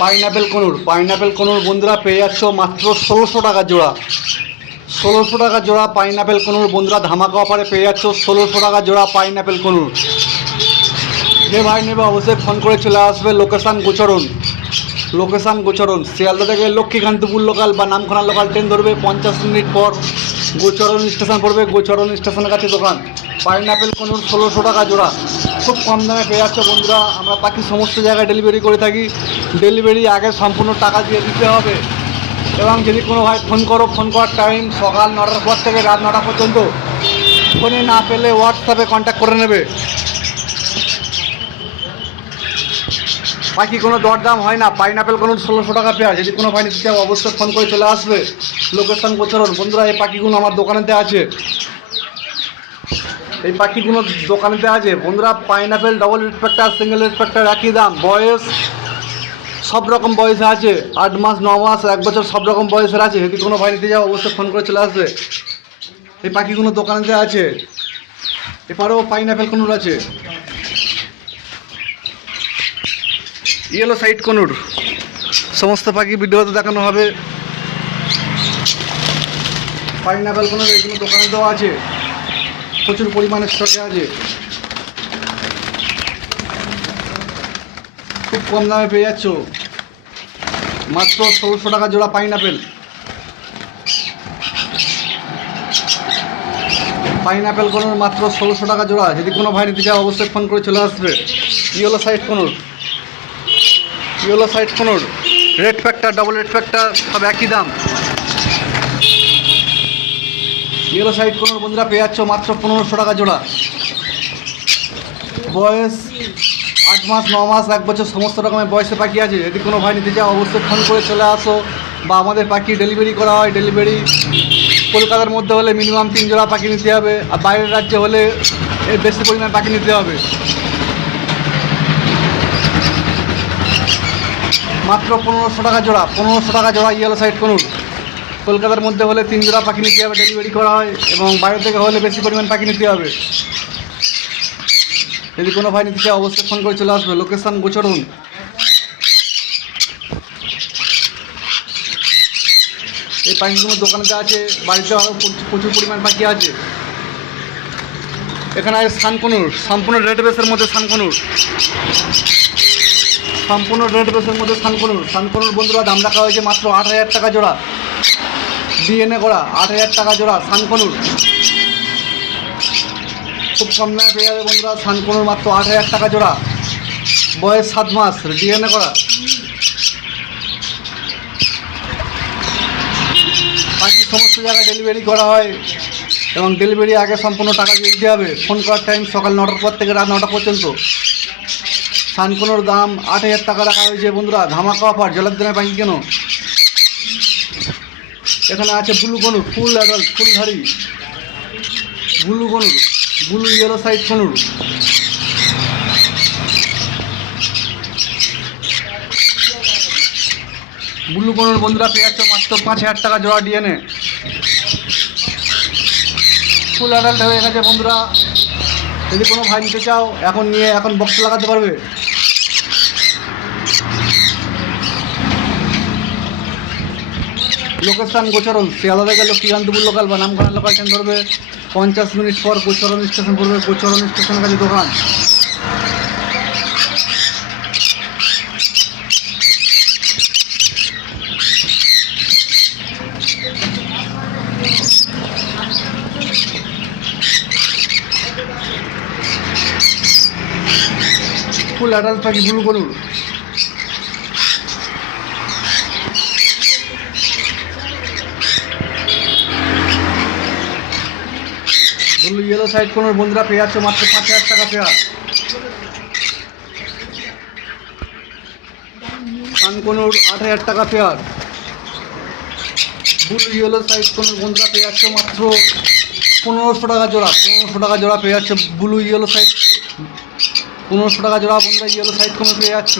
Pineapple conure বন্ধুরা পেয়ে যাচ্ছ মাত্র 1600 টাকা জোড়া। 1600 টাকা জোড়া পাইনাপেল কনুর বন্ধুরা ধামাকা অফারে পেয়ে যাচ্ছ 1600 টাকা জোড়া পাইনাপেল কনুর। যে ভাই নেবে অবশ্যই ফোন করে চলে আসবে। লোকেশান গোচরণ শিয়ালদা থেকে লক্ষ্মীকান্তপুর লোকাল বা নামখানা লোকাল ট্রেন ধরবে, 50 মিনিট পর গোচরণ স্টেশন পড়বে। গোচরণ স্টেশনের কাছে দোকান। পাইনাপেল কনুর 1600 টাকা জোড়া, খুব কম দামে পেয়ে যাচ্ছে বন্ধুরা। আমরা বাকি সমস্ত জায়গায় ডেলিভারি করে থাকি। ডেলিভারি আগে সম্পূর্ণ টাকা দিয়ে দিতে হবে। এবং যদি কোনো ভাই ফোন করার টাইম সকাল 9টার পর থেকে রাত 9টা পর্যন্ত। ফোনে না পেলে হোয়াটসঅ্যাপে কন্ট্যাক্ট করে নেবে। বাকি কোনো দরদাম হয় না। পাইনাপেল কনুর 1600 টাকা পেয়ার। যদি কোনো ভাই নিতে চাও অবশ্যই ফোন করে চলে আসবে। লোকেশন গোচরণ বন্ধুরা। এই পাখিগুলো আমার দোকানেতে আছে। বন্ধুরা pineapple double red factor single red factor একই দাম। বয়স সব রকম বয়সে আছে, 8 মাস 9 মাস 1 বছর সব রকম বয়সের আছে। যদি কোনো ভাই নিতে যাও অবশ্যই ফোন করে চলে আসবে। এই পাখিগুলো দোকানেতে আছে। এপারেও পাইনাপেল কনুর আছে। ইয়েলো সাইড কনুর সমস্ত পাখি ভিডিওতে দেখানো হবে। পাইনাপেল কনুর এগুলো দোকানে দেওয়া আছে, প্রচুর পরিমাণে স্টকে আছে। খুব কম দামে পেয়ে যাচ্ছ মাত্র 1600 টাকা জোড়া পাইনাপেল কনুর মাত্র 1600 টাকা জোড়া। যদি কোনো ভাই নিতে চাও অবশ্যই ফোন করে চলে আসবে। Yellow side conure red factor double red factor সব একই দাম। ইয়েলো সাইড কনুর বন্ধুরা পেয়ে যাচ্ছ মাত্র 1500 টাকা জোড়া। বয়স 8 মাস 9 মাস 1 বছর সমস্ত রকমের বয়সে পাখি আছে। যদি কোনো ভাই নিতে চাও অবশ্যই ফোন করে চলে আসো। বা আমাদের পাখি ডেলিভারি করা হয়। ডেলিভারি কলকাতার মধ্যে হলে মিনিমাম 3 জোড়া পাখি নিতে হবে, আর বাইরের রাজ্যে হলে এর বেশি পরিমাণ পাখি নিতে হবে। মাত্র 1500 টাকা জোড়া। 1500 টাকা জোড়া ইয়েলো সাইড কনুর। কলকাতার মধ্যে হলে 3 জোড়া পাখি নিতে হবে, ডেলিভারি করা হয়। এবং বাইরে থেকে হলে বেশি পরিমাণ পাখি নিতে হবে। যদি কোনো ভাই নিতে চায় অবশ্যই ফোন করে চলে আসবে। লোকেশান গোচরণ। এই পাখিগুলো দোকানেতে আছে, বাড়িতে আরও প্রচুর পরিমাণ পাখি আছে। এখানে আছে সানকনুর, সম্পূর্ণ রেড বেসের মধ্যে সানকনুর। সানকনুর বন্ধুরা দাম রাখা হয়েছে মাত্র 8000 টাকা জোড়া। ডিএনএ করা 8000 টাকা জোড়া সানকনুর। খুব কম দামে পেয়ে যাবে বন্ধুরা। সানকনুর মাত্র 8000 টাকা জোড়া। বয়স 7 মাস, ডিএনএ করা। বাকি সমস্ত জায়গায় ডেলিভারি করা হয় এবং ডেলিভারি আগে সম্পূর্ণ টাকা দিয়ে দিতে হবে। ফোন করার টাইম সকাল 9টার পর থেকে রাত 9টা পর্যন্ত। সানকনুর দাম 8000 টাকা রাখা হয়েছে বন্ধুরা। ধামাকা অফার, জলের দিনে পাখি কেন। এখানে আছে ব্লু কনুর, ফুল অ্যাডাল্ট ফুলধারী blue conure, blue yellow side conure. Blue conure বন্ধুরা পেয়ে যাচ্ছে মাত্র 5000 টাকা জোড়া। ডিএনএ ফুল অ্যাডাল্ট হয়ে গেছে বন্ধুরা। যদি কোনো ভাই নিতে চাও এখন বক্স লাগাতে পারবে। লোকেশান গোচরণ শিয়ালদা থেকে লক্ষ্মীকান্তপুর লোকাল বা নামখানা লোকাল ট্রেন ধরবে, 50 মিনিট পর গোচরণ স্টেশন পড়বে। গোচরণ স্টেশনের কাছে দোকান। ফুল অ্যাডাল্ট পাখি blue conure. Blue yellow side conure বন্ধুরা পেয়ে যাচ্ছে মাত্র 5000 টাকা পেয়ার। সানকনুর 8000 টাকা pair. Blue yellow side conure বন্ধুরা পেয়ে যাচ্ছে মাত্র 1500 টাকা জোড়া। 1500 টাকা জোড়া পেয়ে যাচ্ছে ব্লু ইয়েলো সাইড। 1500 টাকা জোড়া বন্ধুরা ইয়েলো সাইড কনুর পেয়ে যাচ্ছ।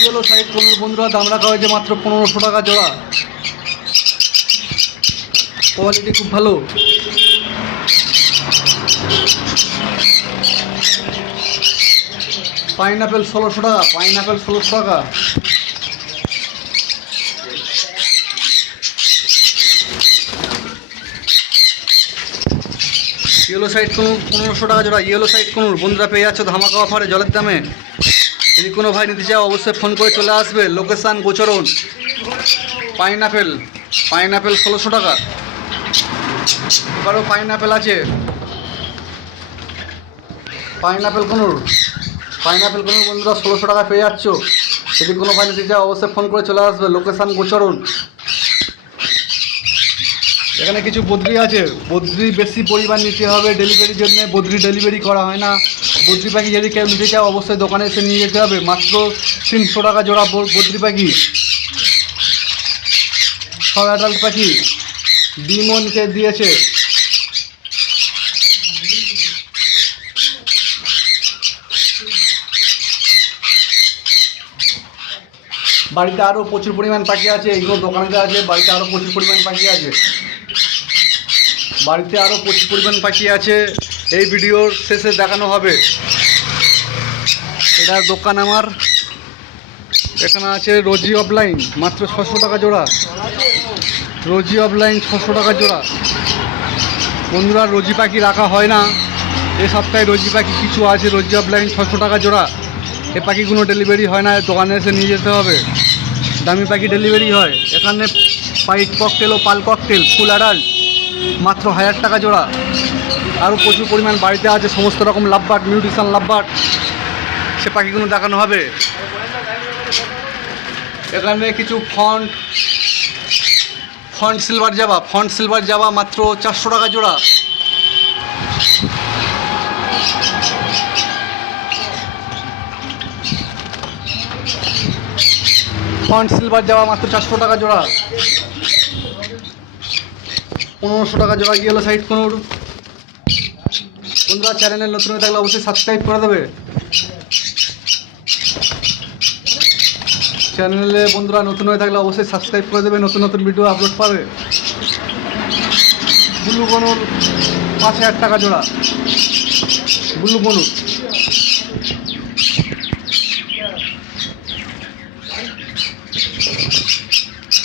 ইয়েলো সাইড কনুর বন্ধুরা দাম রাখা হয়েছে মাত্র 1500 টাকা জোড়া। কোয়ালিটি খুব ভালো। পাইনাপেল 1600 টাকা, পাইনাপেল 1600 টাকা। ইয়েলো সাইড কোনুর 1500 টাকা জোড়া, ইয়েলো সাইড কোনুর বন্ধুরা পেয়ে যাচ্ছ ধামাকা অফারে জলের দামে। যদি কোনো ভাই নিতে চাও অবশ্যই ফোন করে চলে আসবে, লোকেশান গোচরণ। পাইনাপেল, পাইনাপেল 1600 টাকা। এবারও পাইনাপেল আছে, পাইনাপেল কোনুর, পাইনাপেল কোনুর বন্ধুরা 1600 টাকা পেয়ে যাচ্ছ। যদি কোনো ভাই নিতে চাও অবশ্যই ফোন করে চলে আসবে, লোকেশান গোচরণ। এখানে কিছু বদ্রি আছে, বদ্রি বেশি পরিমাণ নিতে হবে ডেলিভারির জন্য, বদ্রি ডেলিভারি করা হয় না। বদ্রি পাখি যদি কেউ নিতে চাও অবশ্যই দোকানে এসে নিয়ে যেতে হবে, মাত্র 300 টাকা জোড়া বদ্রি পাখি। সব অ্যাডাল্ট পাখি, ডিমও নিচে দিয়েছে। বাড়িতে আরও প্রচুর পরিমাণ পাখি আছে, এইগুলো দোকানে আছে, বাড়িতে আরও প্রচুর পরিমাণ পাখি আছে, বাড়িতে আরও প্রচুর পরিমাণ পাখি আছে, এই ভিডিওর শেষে দেখানো হবে। এটা দোকান আমার। এখানে আছে রোজি অফলাইন, মাত্র 600 টাকা জোড়া, রোজি অফলাইন 600 টাকা জোড়া। বন্ধুরা রোজি পাখি রাখা হয় না, এ সপ্তাহে রোজি পাখি কিছু আছে, রোজি অফলাইন 600 টাকা জোড়া। এই পাখিগুলো ডেলিভারি হয় না, দোকানে এসে নিয়ে যেতে হবে, দামি পাখি ডেলিভারি হয়। এখানে পাইট ককটেল ও পাল ককটেল ফুল অ্যাডাল্ট মাত্র 1000 টাকা জোড়া। আরও প্রচুর পরিমাণ বাড়িতে আছে সমস্ত রকম লাভবার্ড, মিউটিশন লাভবার্ড, সে পাখিগুলো দেখানো হবে। এখানে কিছু ফন্ট সিলভার জাবা, ফন্ট সিলভার জাবা মাত্র 400 টাকা জোড়া। ফন্ট সিলভার জাবা মাত্র 400 টাকা জোড়া। 1500 টাকা জোড়া ইয়েলো সাইড কোনুর। বন্ধুরা চ্যানেলে নতুন হয়ে থাকলে অবশ্যই সাবস্ক্রাইব করে দেবে, চ্যানেলে বন্ধুরা নতুন হয়ে থাকলে অবশ্যই সাবস্ক্রাইব করে দেবে, নতুন নতুন ভিডিও আপলোড পাবে। ব্লু কোনুর 5000 টাকা জোড়া, ব্লু কোনুর।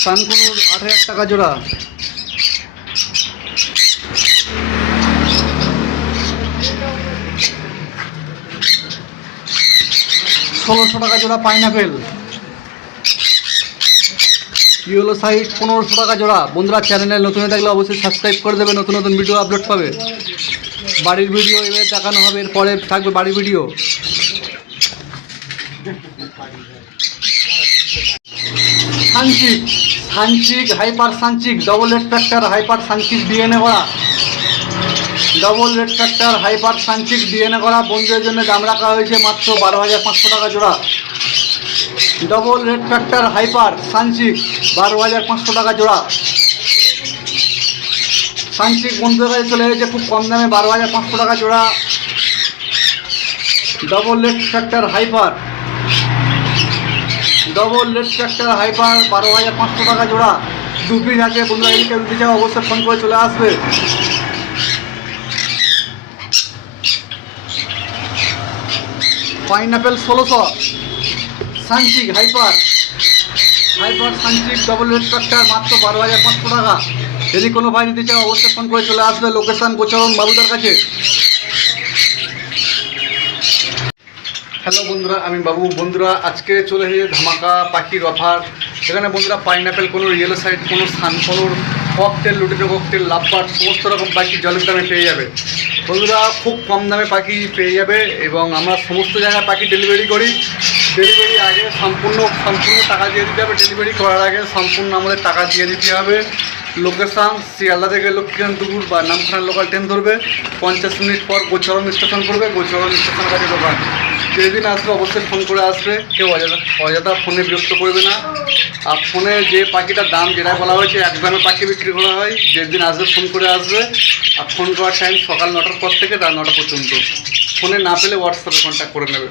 সান কোনুর 8000 টাকা জোড়া। ষোলোশো টাকা জোড়া পাইনাপেল। ইয়েলো সাইড 1500 টাকা জোড়া। বন্ধুরা চ্যানেলে নতুন হয়ে থাকলে অবশ্যই সাবস্ক্রাইব করে দেবে, নতুন নতুন ভিডিও আপলোড পাবে। বাড়ির ভিডিও এবার দেখানো হবে, এরপরে থাকবে বাড়ির ভিডিও। সানচিক, সানচিক হাইপার সানচিক, ডবল রেড ফ্যাক্টর হাইপার সানচিক ডিএনএ করা, ডবল রেড ফ্যাক্টর হাইপার সানচিক ডিএনএ করা। বন্ধুদের জন্য দাম রাখা হয়েছে মাত্র 12,500 টাকা জোড়া। ডবল রেড ফ্যাক্টর হাইপার সানচিক 12,500 টাকা জোড়া। সানচিক বন্ধুদের কাছে চলে এসেছে খুব কম দামে, 12,500 টাকা জোড়া। Double red factor hyper, double red factor hyper 12,500 টাকা জোড়া। 2 পিস আছে, বন্ধুরা যদি কেউ দিতে চাও অবশ্যই ফোন করে চলে আসবে। পাইনাপেল 1600, সানচিক হাইপার, হাইপার সানচিক ডবল রেড ফ্যাক্টর মাত্র 12,500 টাকা। যদি কোনো ভাই নিতে চাও অবশ্যই ফোন করে চলে আসবে, লোকেশান গোচরণ বাবুদার কাছে। হ্যালো বন্ধুরা, আমি বাবু। বন্ধুরা আজকে চলে এসেছে ধামাকা পাখির অফার। এখানে বন্ধুরা pineapple conure, yellow side conure, sun conure, cockatiel, lutino cockatiel, lovebird সমস্ত রকম পাখি জলের দামে পেয়ে যাবে। বন্ধুরা খুব কম দামে পাখি পেয়ে যাবে, এবং আমরা সমস্ত জায়গায় পাখি ডেলিভারি করি। ডেলিভারি আগে সম্পূর্ণ টাকা দিয়ে দিতে হবে, ডেলিভারি করার আগে সম্পূর্ণ আমাদের টাকা দিয়ে দিতে হবে। লোকেশান শিয়ালদা থেকে লক্ষ্মীকান্তপুর বা নামখানা লোকাল ট্রেন ধরবে, 50 মিনিট পর গোচরণ স্টেশন করবে, গোচরণ স্টেশন কাছে দোকান। যেদিন আসবে অবশ্যই ফোন করে আসবে, কেউ অযথা ফোনে বিরক্ত করবে না। আর ফোনে যে পাখিটার দাম যেটা বলা হয়েছে, এক দামে পাখি বিক্রি করা হয়। যেদিন আসবে ফোন করে আসবে, আর ফোন করার টাইম সকাল 9টার পর থেকে রাত 9টা পর্যন্ত। ফোনে না পেলে হোয়াটসঅ্যাপে কন্ট্যাক্ট করে নেবে।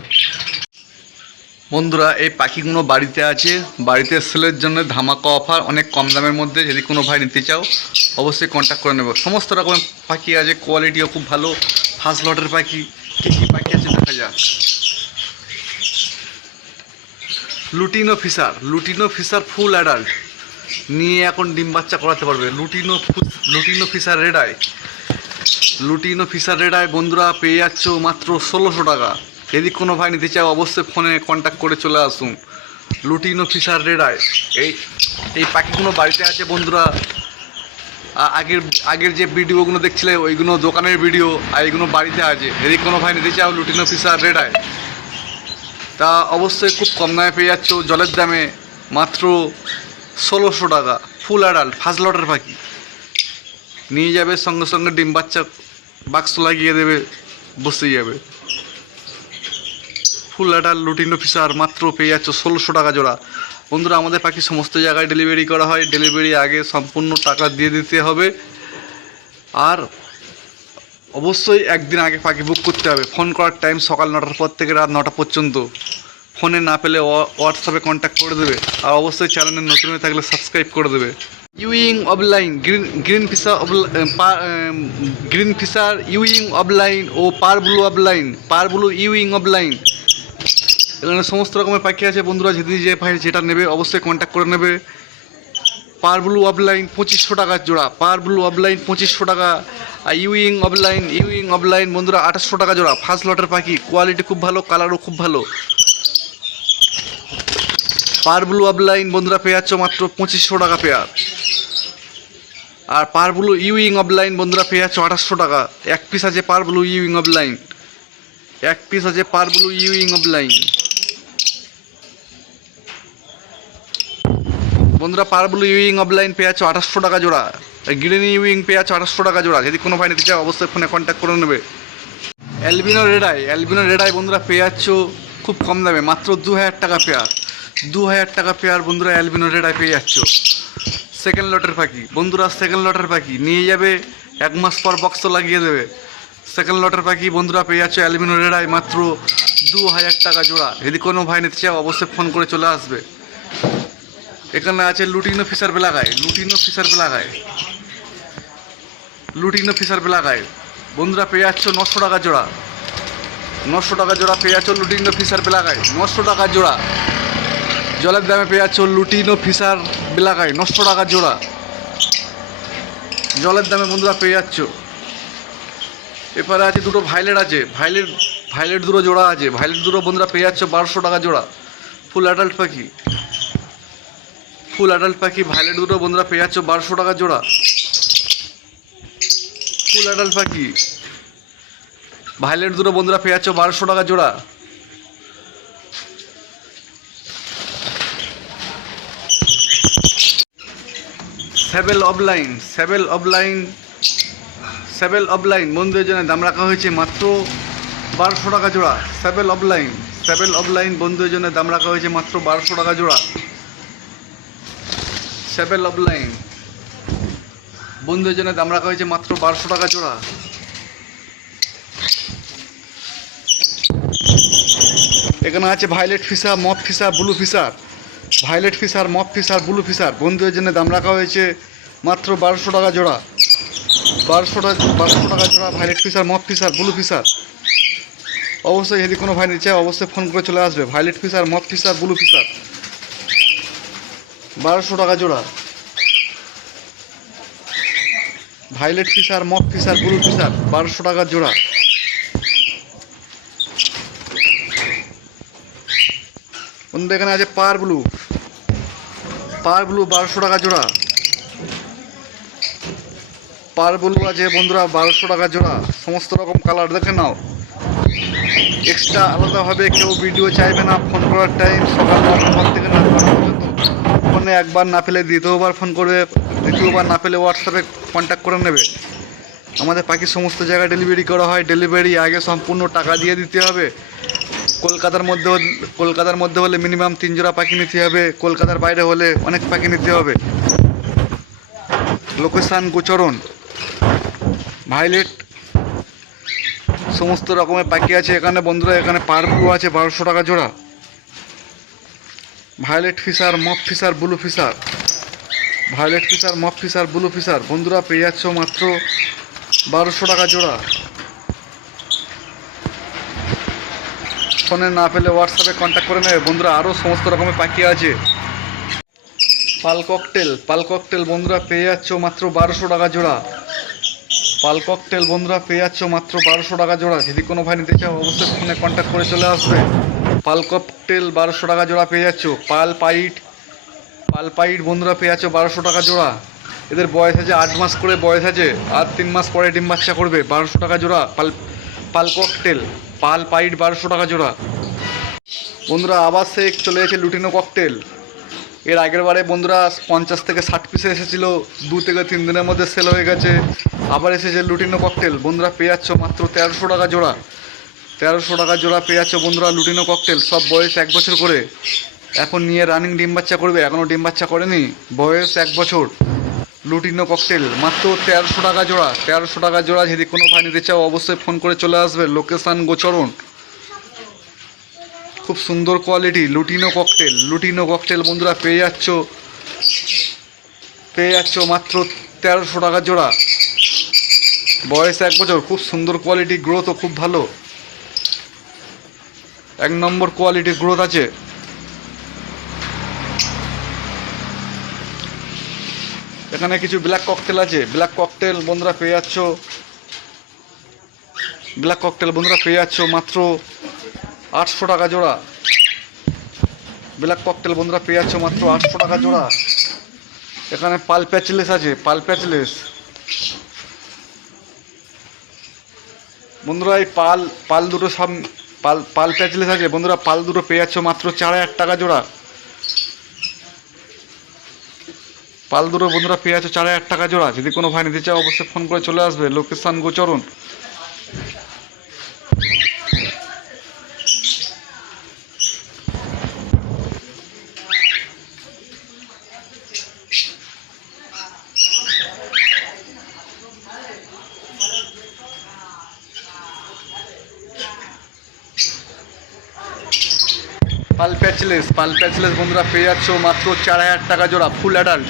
বন্ধুরা এই পাখিগুলো বাড়িতে আছে, বাড়িতে সেলের জন্য ধামাকা অফার, অনেক কম দামের মধ্যে। যদি কোনো ভাই নিতে চাও অবশ্যই কন্ট্যাক্ট করে নেবে। সমস্ত রকমের পাখি আছে, কোয়ালিটিও খুব ভালো, ফার্স্ট লটের পাখি। কী কী পাখি আছে দেখা যাক। লুটিনো ফিশার ফুল অ্যাডাল্ট নিয়ে এখন ডিম বাচ্চা করাতে পারবে। লুটিনো ফিশার রেড আই বন্ধুরা পেয়ে যাচ্ছ মাত্র 1600 টাকা। যদি কোনো ভাই নিতে চাও অবশ্যই ফোনে কন্ট্যাক্ট করে চলে আসুন। লুটিনো ফিশার রেড আই এই পাখিগুলো বাড়িতে আছে বন্ধুরা। আগের যে ভিডিওগুলো দেখছিলে ওইগুলো দোকানের ভিডিও, আর এইগুলো বাড়িতে আছে। যদি কোনো ভাই নিতে চাও লুটিনো ফিশার রেড আই তা অবশ্যই খুব কম দামে পেয়ে যাচ্ছ, জলের দামে মাত্র 1600 টাকা। ফুল অ্যাডাল্ট ফার্স্ট লটের পাখি নিয়ে যাবে, সঙ্গে সঙ্গে ডিম বাচ্চা বাক্স লাগিয়ে দেবে, বসে যাবে। ফুল অ্যাডাল্ট লুটিনো ফিশার মাত্র পেয়ে যাচ্ছ 1600 টাকা জোড়া। বন্ধুরা আমাদের পাখি সমস্ত জায়গায় ডেলিভারি করা হয়। ডেলিভারি আগে সম্পূর্ণ টাকা দিয়ে দিতে হবে, আর অবশ্যই একদিন আগে পাখি বুক করতে হবে। ফোন করার টাইম সকাল 9টার পর থেকে রাত 9টা পর্যন্ত। ফোনে না পেলে হোয়াটসঅ্যাপে কন্ট্যাক্ট করে দেবে, আর অবশ্যই চ্যানেলে নতুন হয়ে থাকলে সাবস্ক্রাইব করে দেবে। ইউইং অফলাইন গ্রিন ফিশার ইউইং অফলাইন ও পার ব্লু ইউইং অফলাইন, এখানে সমস্ত রকমের পাখি আছে বন্ধুরা। যে ভাই যেটা নেবে অবশ্যই কন্ট্যাক্ট করে নেবে। পার ব্লু অফলাইন 2500 টাকা জোড়া, 2500 টাকা। আর ইউইং অফলাইন বন্ধুরা 2800 টাকা জোড়া। ফার্স্ট লটের পাখি, কোয়ালিটি খুব ভালো, কালারও খুব ভালো। পার ব্লু অফলাইন বন্ধুরা পেয়ে যাচ্ছ মাত্র 2500 টাকা পেয়ার। আর পার ব্লু ইউইং অফলাইন বন্ধুরা পেয়ে যাচ্ছ 2800 টাকা। এক পিস আছে পার ব্লু ইউইং অফলাইন, বন্ধুরা পার ব্লু ইউইং অফলাইন পেয়ে যাচ্ছ 2800 টাকা জোড়া। গ্রিন ইউইং পেয়ে যাচ্ছ 2800 টাকা জোড়া। যদি কোনো ভাই নিতে চাও অবশ্যই ফোনে কন্ট্যাক্ট করে নেবে। অ্যালবিনো রেড আই বন্ধুরা পেয়ে যাচ্ছ খুব কম দামে মাত্র 2000 টাকা পেয়ার। 2000 টাকা পেয়ার বন্ধুরা অ্যালবিনো রেড আই পেয়ে যাচ্ছ। সেকেন্ড লটের পাখি নিয়ে যাবে, 1 মাস পর বক্স লাগিয়ে দেবে। সেকেন্ড লটের পাখি বন্ধুরা পেয়ে যাচ্ছ অ্যালবিনো রেড আই মাত্র 2000 টাকা জোড়া। যদি কোনো ভাই নিতে চাও অবশ্যই ফোন করে চলে আসবে। এখানে আছে লুটিনো ফিশার বেলাগায় বন্ধুরা পেয়ে যাচ্ছ 900 টাকা জোড়া। 900 টাকা জোড়া পেয়ে যাচ্ছ লুটিনো ফিশার বেলাগায়, 900 টাকা জোড়া। জলের দামে পেয়ে যাচ্ছ লুটিনো ফিশার বেলাগায় 900 টাকা জোড়া। জলের দামে বন্ধুরা পেয়ে যাচ্ছ। এরপরে আছে দুটো ভাইলেট আছে, ভাইলেট দুটো জোড়া আছে। ভাইলেট দুটো বন্ধুরা পেয়ে যাচ্ছ 1200 টাকা জোড়া। ফুল অ্যাডাল্ট পাখি ভাইলেট দুটো বন্ধুরা পেয়ে যাচ্ছ 1200 টাকা জোড়া। ফুল অ্যাডাল্ট পাখি ভাইলেট দুটো বন্ধুরা পেয়ে যাচ্ছ 1200 টাকা জোড়া। সেবেল অফলাইন বন্ধুদের জন্য দাম রাখা হয়েছে মাত্র 1200 টাকা জোড়া। সেবেল অফলাইন বন্ধুদের জন্য দাম রাখা হয়েছে মাত্র 1200 টাকা জোড়া। সেবেল অফলাইন বন্ধুদের জন্য দাম রাখা হয়েছে মাত্র 1200 টাকা জোড়া। এখানে আছে violet Fischer, mauve Fischer, blue Fischer বন্ধুদের জন্য দাম রাখা হয়েছে মাত্র 1200 টাকা জোড়া। 1200 টাকা জোড়া violet Fischer, mauve Fischer, blue Fischer. অবশ্যই যদি কোনো ভাই নিতে চায় অবশ্যই ফোন করে চলে আসবে। Violet Fischer, mauve Fischer, blue Fischer 1200 টাকা জোড়া। Violet Fischer, mauve Fischer, blue Fischer 1200 টাকা জোড়া। বন্ধু এখানে আছে পার ব্লু 1200 টাকা জোড়া। পার ব্লু আছে বন্ধুরা 1200 টাকা জোড়া। সমস্ত রকম কালার দেখে নাও। এক্সট্রা আলাদাভাবে কেউ ভিডিও চাইবে না। ফোন করার টাইম সকাল 9টা থেকে 9টা পর্যন্ত। ফোনে একবার না পেলে দ্বিতীয়বার ফোন করবে, দ্বিতীয়বার না পেলে হোয়াটসঅ্যাপে কন্ট্যাক্ট করে নেবে। আমাদের পাখি সমস্ত জায়গায় ডেলিভারি করা হয়। ডেলিভারি আগে সম্পূর্ণ টাকা দিয়ে দিতে হবে। কলকাতার মধ্যে হলে মিনিমাম 3 জোড়া পাখি নিতে হবে। কলকাতার বাইরে হলে অনেক পাখি নিতে হবে। লোকেশান গোচরণ। ভাইলেট সমস্ত রকমের পাখি আছে এখানে বন্ধুরা। এখানে পার ব্লু আছে 1200 টাকা জোড়া। Violet Fischer, mauve Fischer, blue Fischer বন্ধুরা পেয়ে যাচ্ছ মাত্র 1200 টাকা জোড়া। ফোনে না পেলে হোয়াটসঅ্যাপে কন্ট্যাক্ট করে নেবে বন্ধুরা। আরও সমস্ত রকমের পাখি আছে। পাল ককটেল বন্ধুরা পেয়ে যাচ্ছ মাত্র 1200 টাকা জোড়া। পাল ককটেল বন্ধুরা পেয়ে যাচ্ছ মাত্র 1200 টাকা জোড়া। যদি কোনো ভাই নিতে চাও অবশ্যই ফোনে কন্ট্যাক্ট করে চলে আসবে। পাল ককটেল 1200 টাকা জোড়া পেয়ে যাচ্ছ। পাল পাইট বন্ধুরা পেয়ে যাচ্ছ 1200 টাকা জোড়া। এদের বয়স আছে 8 মাস করে বয়স আছে, আর 3 মাস পরে ডিম বাচ্চা করবে। 1200 টাকা জোড়া পাল ককটেল। পাল পাইট 1200 টাকা জোড়া। বন্ধুরা আবার সে চলে এসেছে লুটিনো ককটেল। এর আগের বারে বন্ধুরা 50 থেকে 60 পিসে এসেছিলো, 2 থেকে 3 দিনের মধ্যে সেল হয়ে গেছে। আবার এসেছে লুটিনো ককটেল বন্ধুরা পেয়ে যাচ্ছ মাত্র 1300 টাকা জোড়া। 1300 টাকা জোড়া পেয়ে যাচ্ছ বন্ধুরা লুটিনো ককটেল। সব বয়স 1 বছর করে, এখন নিয়ে রানিং ডিম বাচ্চা করবে, এখনও ডিম বাচ্চা করেনি, বয়স 1 বছর। লুটিনো ককটেল মাত্র 1300 টাকা জোড়া। 1300 টাকা জোড়া। যদি কোনো ভাই নিতে চাও অবশ্যই ফোন করে চলে আসবে। লোকেশান গোচরণ। খুব সুন্দর কোয়ালিটি লুটিনো ককটেল বন্ধুরা পেয়ে যাচ্ছ মাত্র 1300 টাকা জোড়া। বয়স 1 বছর। খুব সুন্দর কোয়ালিটি, গ্রোথও খুব ভালো, 1 নম্বর কোয়ালিটি গ্রোথ আছে। এখানে কিছু ব্ল্যাক ককটেল আছে। ব্ল্যাক ককটেল বন্ধুরা পেয়ে যাচ্ছ মাত্র 800 টাকা জোড়া। ব্ল্যাক ককটেল বন্ধুরা পেয়ে যাচ্ছ মাত্র 800 টাকা জোড়া। এখানে পাল প্যাচলেস আছে। বন্ধুরা এই পাল দুটো সব পাল প্যাচলেস আছে বন্ধুরা। পাল দুটো পেয়ে যাচ্ছ মাত্র 4000 টাকা জোড়া। পাল দুটো বন্ধুরা পেয়ে যাচ্ছ 4000 টাকা জোড়া। যদি কোনো ভাই নিতে চাও অবশ্যই ফোন করে চলে আসবে। লোকেশান গোচরণ। পাল প্যাচলেস বন্ধুরা পেয়ে যাচ্ছ মাত্র 4000 টাকা জোড়া। Full adult.